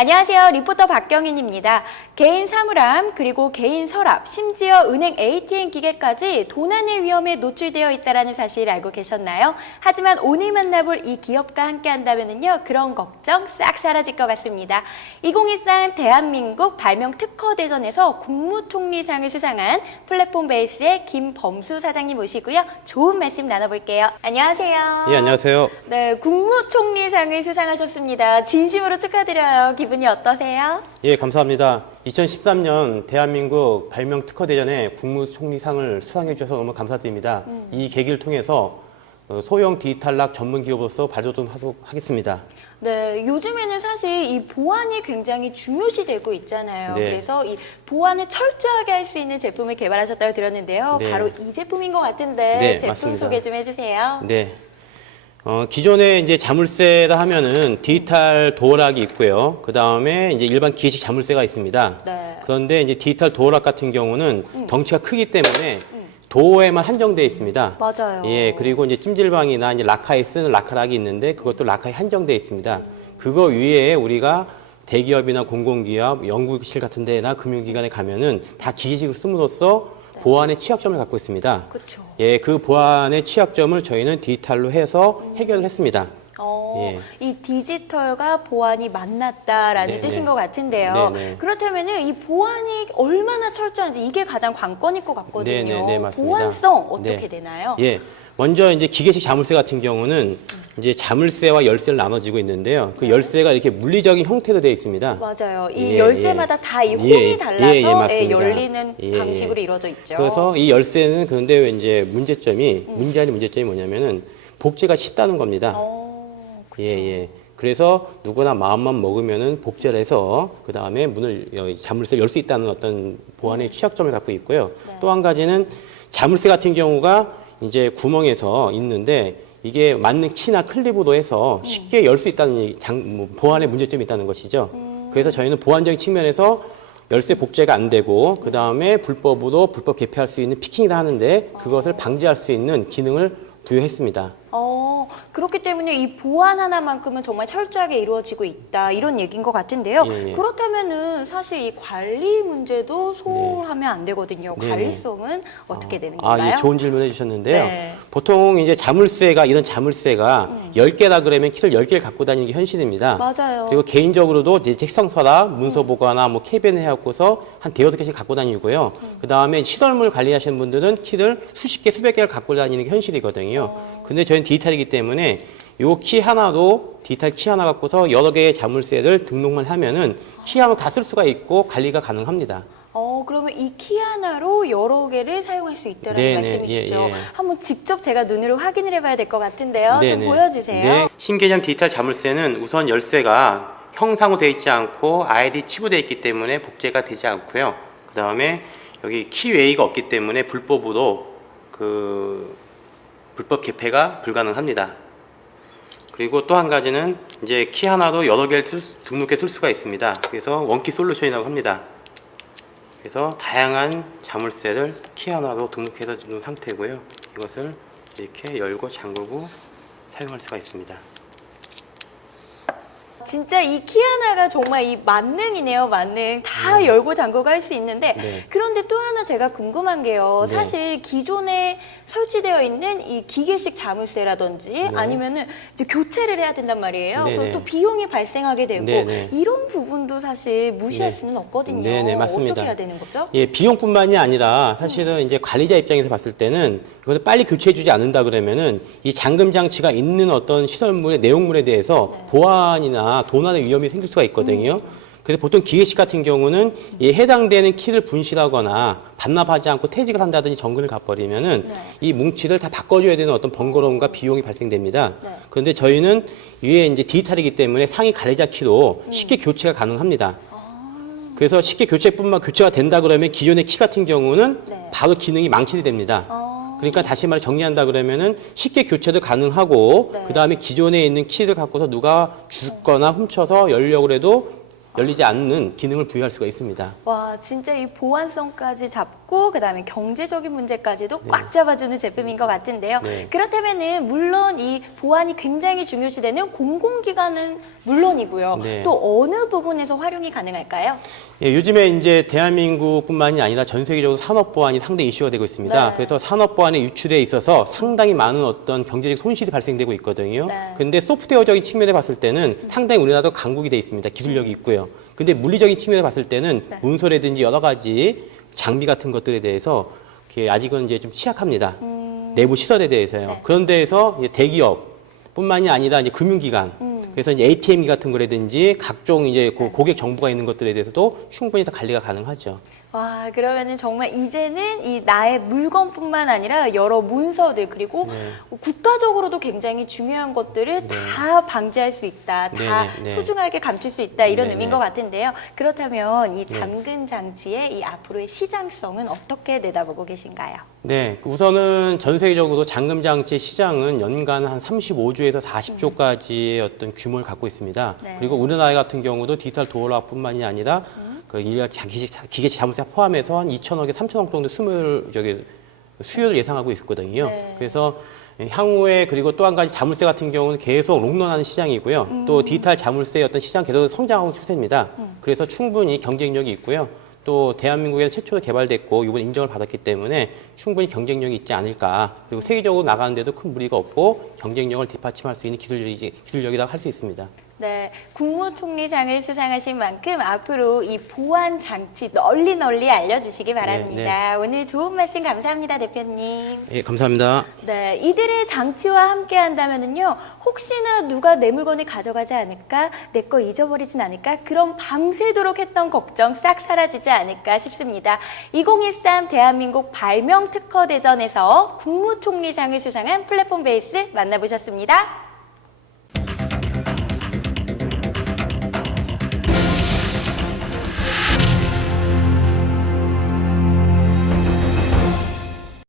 안녕하세요. 리포터 박경인입니다. 개인 사물함, 그리고 개인 서랍, 심지어 은행 ATM 기계까지 도난의 위험에 노출되어 있다는 사실 알고 계셨나요? 하지만 오늘 만나볼 이 기업과 함께 한다면요, 그런 걱정 싹 사라질 것 같습니다. 2013 대한민국 발명 특허 대전에서 국무총리상을 수상한 플랫폼 베이스의 김범수 사장님 모시고요. 좋은 말씀 나눠볼게요. 안녕하세요. 예, 안녕하세요. 네, 국무총리상을 수상하셨습니다. 진심으로 축하드려요. 기분이 어떠세요? 예, 감사합니다. 2013년 대한민국 발명 특허 대전에 국무총리상을 수상해 주셔서 너무 감사드립니다. 이 계기를 통해서 소형 디지털락 전문 기업으로서 발돋움하도록 하겠습니다. 네, 요즘에는 사실 이 보안이 굉장히 중요시되고 있잖아요. 네. 그래서 이 보안을 철저하게 할 수 있는 제품을 개발하셨다고 들었는데요. 네. 바로 이 제품인 것 같은데 네, 제품 맞습니다. 소개 좀 해주세요. 네. 기존에 이제 자물쇠다 하면은 디지털 도어락이 있고요. 그 다음에 이제 일반 기계식 자물쇠가 있습니다. 네. 그런데 이제 디지털 도어락 같은 경우는 덩치가 크기 때문에 도어에만 한정되어 있습니다. 맞아요. 예, 그리고 이제 찜질방이나 이제 라카에 쓰는 라카락이 있는데 그것도 라카에 한정되어 있습니다. 그거 위에 우리가 대기업이나 공공기업, 연구실 같은 데나 금융기관에 가면은 다 기계식으로 씀으로써 보안의 취약점을 갖고 있습니다. 그렇죠. 예, 그 보안의 취약점을 저희는 디지털로 해서 해결을 했습니다. 예. 이 디지털과 보안이 만났다라는 네네. 뜻인 것 같은데요. 네네. 그렇다면은 이 보안이 얼마나 철저한지 이게 가장 관건일 것 같거든요. 네네, 맞습니다. 보안성 어떻게 네. 되나요? 예. 먼저 이제 기계식 자물쇠 같은 경우는 이제 자물쇠와 열쇠를 나눠지고 있는데요. 그 열쇠가 이렇게 물리적인 형태로 되어 있습니다. 맞아요. 이 예, 열쇠마다 다 이 홈이 예, 달라서 맞습니다. 열리는 예, 방식으로 이루어져 있죠. 그래서 이 열쇠는 그런데 이제 문제 아닌 문제점이 뭐냐면은 복제가 쉽다는 겁니다. 그렇죠. 예. 그래서 누구나 마음만 먹으면은 복제를 해서 그 다음에 자물쇠를 열 수 있다는 어떤 보안의 취약점을 갖고 있고요. 네. 또 한 가지는 자물쇠 같은 경우가 이제 구멍에서 있는데 이게 맞는 키나 클립으로 해서 쉽게 열 수 있다는 보안의 문제점이 있다는 것이죠. 그래서 저희는 보안적인 측면에서 열쇠 복제가 안 되고 그 다음에 불법으로 불법 개폐할 수 있는 피킹이라 하는데 그것을 방지할 수 있는 기능을 부여했습니다. 그렇기 때문에 이 보안 하나만큼은 정말 철저하게 이루어지고 있다 이런 얘기인 것 같은데요. 예. 그렇다면은 사실 이 관리 문제도 소홀하면 안 되거든요. 네. 관리성은 어떻게 되는 건가요? 예, 좋은 질문 해주셨는데요. 네. 보통 이제 이런 자물쇠가 10개라 그러면 키를 10개를 갖고 다니는 게 현실입니다. 맞아요. 그리고 개인적으로도 이제 책상 서랍, 문서 보관이나 뭐 캐비넷 해갖고서 한 대여섯 개씩 갖고 다니고요. 그 다음에 시설물 관리하시는 분들은 키를 수십 개, 수백 개를 갖고 다니는 게 현실이거든요. 근데 저희는 디지털이기 때문에 요 키 하나도 디지털 키 하나 갖고서 여러 개의 자물쇠를 등록만 하면은 키 하나 다 쓸 수가 있고 관리가 가능합니다. 그러면 이 키 하나로 여러 개를 사용할 수 있다는 네네, 말씀이시죠? 예. 한번 직접 제가 눈으로 확인을 해봐야 될 것 같은데요. 좀 네네. 보여주세요. 네. 신개념 디지털 자물쇠는 우선 열쇠가 형상으로 되어 있지 않고 아이디 칩으로 되어 있기 때문에 복제가 되지 않고요. 그 다음에 여기 키 웨이가 없기 때문에 불법으로 불법 개폐가 불가능합니다. 그리고 또 한 가지는 이제 키 하나로 여러 개를 등록해 쓸 수가 있습니다. 그래서 원키 솔루션이라고 합니다. 그래서 다양한 자물쇠를 키 하나로 등록해서 놓은 상태고요. 이것을 이렇게 열고 잠그고 사용할 수가 있습니다. 진짜 이 키 하나가 정말 이 만능이네요. 만능. 다 열고 잠그고 할 수 있는데 네. 그런데 또 하나 제가 궁금한 게요. 네. 사실 기존에 설치되어 있는 이 기계식 자물쇠라든지 아니면은 이제 교체를 해야 된단 말이에요. 네네. 그럼 또 비용이 발생하게 되고 네네. 이런 부분도 사실 무시할 네. 수는 없거든요. 네네, 맞습니다. 어떻게 해야 되는 거죠? 예, 비용뿐만이 아니라 사실은 이제 관리자 입장에서 봤을 때는 이것을 빨리 교체해주지 않는다 그러면은 이 잠금 장치가 있는 어떤 시설물의 내용물에 대해서 보안이나 도난의 위험이 생길 수가 있거든요. 그래서 보통 기계식 같은 경우는 이 해당되는 키를 분실하거나 반납하지 않고 퇴직을 한다든지 정근을 가버리면은 이 뭉치를 다 바꿔줘야 되는 어떤 번거로움과 비용이 발생됩니다. 그런데 저희는 위에 이제 디지털이기 때문에 상위 관리자 키도 쉽게 교체가 가능합니다. 그래서 쉽게 교체가 된다 그러면 기존의 키 같은 경우는 바로 기능이 망치게 됩니다. 그러니까 다시 말해 정리한다 그러면은 쉽게 교체도 가능하고 그 다음에 기존에 있는 키를 갖고서 누가 줍거나 훔쳐서 열려고 해도 열리지 않는 기능을 부여할 수가 있습니다. 와, 진짜 이 보안성까지 잡고 있고 그다음에 경제적인 문제까지도 꽉 잡아주는 제품인 것 같은데요. 네. 그렇다면은 물론 이 보안이 굉장히 중요시되는 공공기관은 물론이고요. 네. 또 어느 부분에서 활용이 가능할까요? 예, 요즘에 이제 대한민국뿐만이 아니라 전 세계적으로 산업 보안이 상당히 이슈가 되고 있습니다. 네. 그래서 산업 보안의 유출에 있어서 상당히 많은 어떤 경제적 손실이 발생되고 있거든요. 네. 근데 소프트웨어적인 측면에 봤을 때는 상당히 우리나라도 강국이 돼 있습니다. 기술력이 있고요. 근데 물리적인 측면에 봤을 때는 네. 문서라든지 여러 가지 장비 같은 것들에 대해서 이렇게 아직은 이제 좀 취약합니다. 내부 시설에 대해서요. 네. 그런 데에서 이제 대기업뿐만이 아니라 이제 금융기관, 그래서 이제 ATM 같은 거라든지 각종 이제 네. 고객 정보가 있는 것들에 대해서도 충분히 다 관리가 가능하죠. 와, 그러면은 정말 이제는 이 나의 물건뿐만 아니라 여러 문서들 그리고 네. 국가적으로도 굉장히 중요한 것들을 네. 다 방지할 수 있다, 다 네, 네, 네. 소중하게 감출 수 있다 이런 네, 의미인 네. 것 같은데요. 그렇다면 이 잠금 장치의 이 앞으로의 시장성은 어떻게 내다보고 계신가요? 네, 우선은 전 세계적으로 잠금 장치의 시장은 연간 한 35조에서 40조까지의 어떤 규모를 갖고 있습니다. 네. 그리고 우리나라 같은 경우도 디지털 도어락뿐만이 아니라 그 일일 기계치 자물쇠 포함해서 한 2천억에 3천억 정도 수요를 예상하고 있거든요. 네. 그래서 향후에 그리고 또 한 가지 자물쇠 같은 경우는 계속 롱런하는 시장이고요. 또 디지털 자물쇠의 어떤 시장 계속 성장하고 추세입니다. 그래서 충분히 경쟁력이 있고요. 또 대한민국에서 최초로 개발됐고 이번 인정을 받았기 때문에 충분히 경쟁력이 있지 않을까. 그리고 세계적으로 나가는데도 큰 무리가 없고 경쟁력을 뒷받침할 수 있는 기술력이라고 할 수 있습니다. 네, 국무총리상을 수상하신 만큼 앞으로 이 보안 장치 널리 알려주시기 바랍니다. 오늘 좋은 말씀 감사합니다, 대표님. 예, 감사합니다. 네, 이들의 장치와 함께 한다면은요, 혹시나 누가 내 물건을 가져가지 않을까, 내 거 잊어버리진 않을까, 그런 밤새도록 했던 걱정 싹 사라지지 않을까 싶습니다. 2013 대한민국 발명특허대전에서 국무총리상을 수상한 플랫폼 베이스 만나보셨습니다.